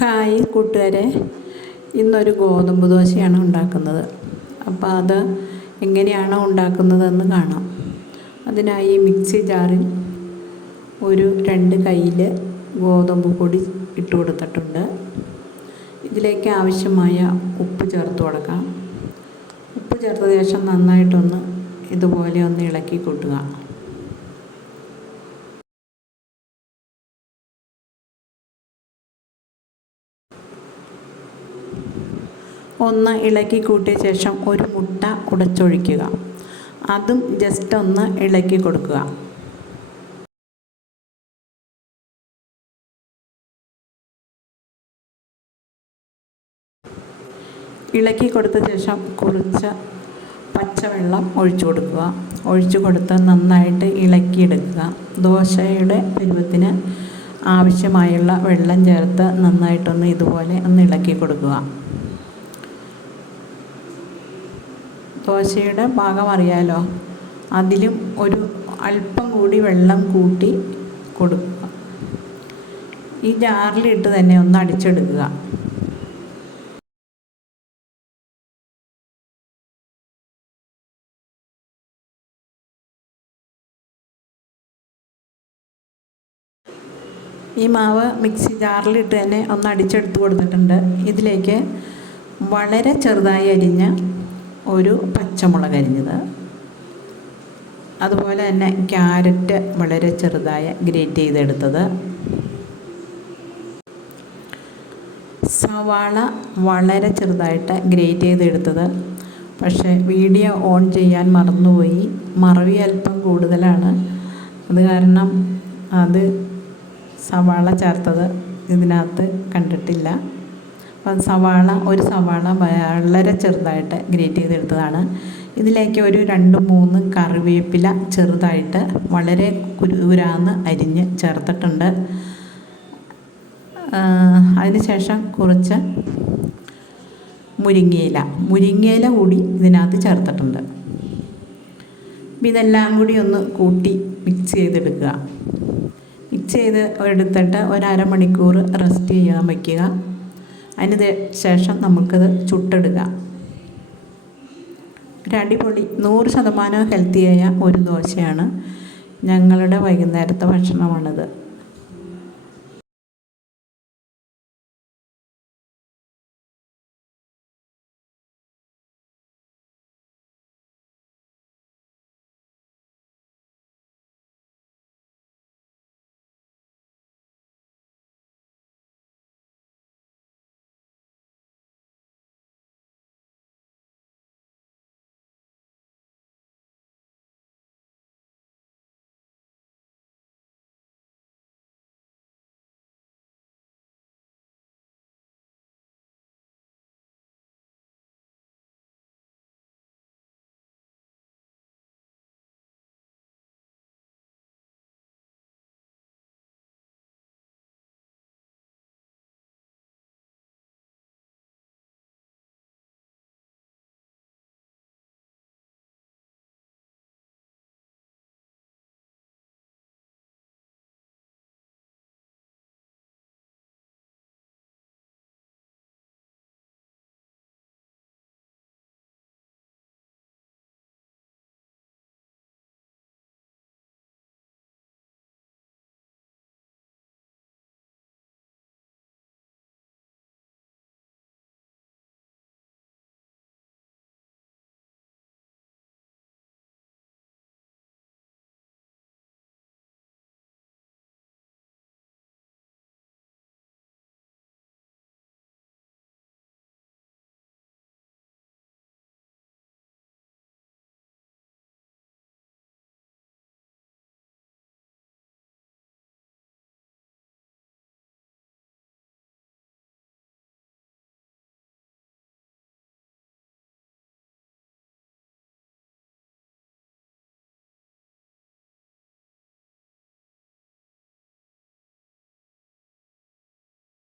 Hi കൂട്ടുകാരെ, ഇന്നൊരു ഗോതമ്പ് ദോശയാണ് ഉണ്ടാക്കുന്നത്. അപ്പോൾ അത് എങ്ങനെയാണ് ഉണ്ടാക്കുന്നതെന്ന് കാണാം. അതിനായി മിക്സി ജാറിൽ ഒരു 2 കയ്യിൽ ഗോതമ്പ് പൊടി ഇട്ട് കൊടുത്തിട്ടുണ്ട്. ഇതിലേക്ക് ആവശ്യമായ ഉപ്പ് ചേർത്ത് കൊടുക്കാം. ഉപ്പ് ചേർത്ത ശേഷം നന്നായിട്ടൊന്ന് ഇതുപോലെ ഒന്ന് ഇളക്കി കൂട്ടുക. ഒന്ന് ഇളക്കി കൂട്ടിയ ശേഷം ഒരു മുട്ട ഉടച്ചൊഴിക്കുക. അതും ജസ്റ്റ് ഒന്ന് ഇളക്കി കൊടുക്കുക. ഇളക്കി കൊടുത്ത ശേഷം കുറച്ച് പച്ചവെള്ളം ഒഴിച്ചു കൊടുക്കുക. ഒഴിച്ചു കൊടുത്ത് നന്നായിട്ട് ഇളക്കിയെടുക്കുക. ദോശയുടെ പരുവത്തിന് ആവശ്യമായുള്ള വെള്ളം ചേർത്ത് നന്നായിട്ടൊന്ന് ഇതുപോലെ ഒന്ന് ഇളക്കി കൊടുക്കുക. ദോശയുടെ പാകം അറിയാലോ, അതിലും ഒരു അല്പം കൂടി വെള്ളം കൂട്ടി കൊടുക്കുക. ഈ ജാറിലിട്ട് തന്നെ ഒന്ന് അടിച്ചെടുക്കുക. ഈ മാവ് മിക്സി ജാറിലിട്ട് തന്നെ ഒന്ന് അടിച്ചെടുത്ത് കൊടുത്തിട്ടുണ്ട്. ഇതിലേക്ക് വളരെ ചെറുതായി അരിഞ്ഞ ഒരു പച്ചമുളക് അരിഞ്ഞത്, അതുപോലെ തന്നെ ക്യാരറ്റ് വളരെ ചെറുതായ ഗ്രേറ്റ് ചെയ്തെടുത്തത്, സവാള വളരെ ചെറുതായിട്ട് ഗ്രേറ്റ് ചെയ്തെടുത്തത്. പക്ഷേ വീഡിയോ ഓൺ ചെയ്യാൻ മറന്നുപോയി. മറവി അല്പം കൂടുതലാണ്. അത് കാരണം അത് സവാള ചേർത്തത് ഇതിനകത്ത് കണ്ടിട്ടില്ല. അപ്പം ഒരു സവാള വളരെ ചെറുതായിട്ട് ഗ്രേറ്റ് ചെയ്തെടുത്തതാണ്. ഇതിലേക്ക് ഒരു 2-3 കറിവേപ്പില ചെറുതായിട്ട് വളരെ കുരുകുരാന്ന് അരിഞ്ഞ് ചേർത്തിട്ടുണ്ട്. അതിനുശേഷം കുറച്ച് മുരിങ്ങയില കൂടി ഇതിനകത്ത് ചേർത്തിട്ടുണ്ട്. ഇതെല്ലാം കൂടി ഒന്ന് കൂട്ടി മിക്സ് ചെയ്തെടുക്കുക. മിക്സ് ചെയ്ത് എടുത്തിട്ട് ഒരു അരമണിക്കൂർ റെസ്റ്റ് ചെയ്യാൻ വയ്ക്കുക. അതിന് ശേഷം നമുക്കത് ചുട്ടെടുക്കാം. ഒരു അടിപൊളി 100% ഹെൽത്തിയായ ഒരു ദോശയാണ്. ഞങ്ങളുടെ വൈകുന്നേരത്തെ ഭക്ഷണമാണിത്.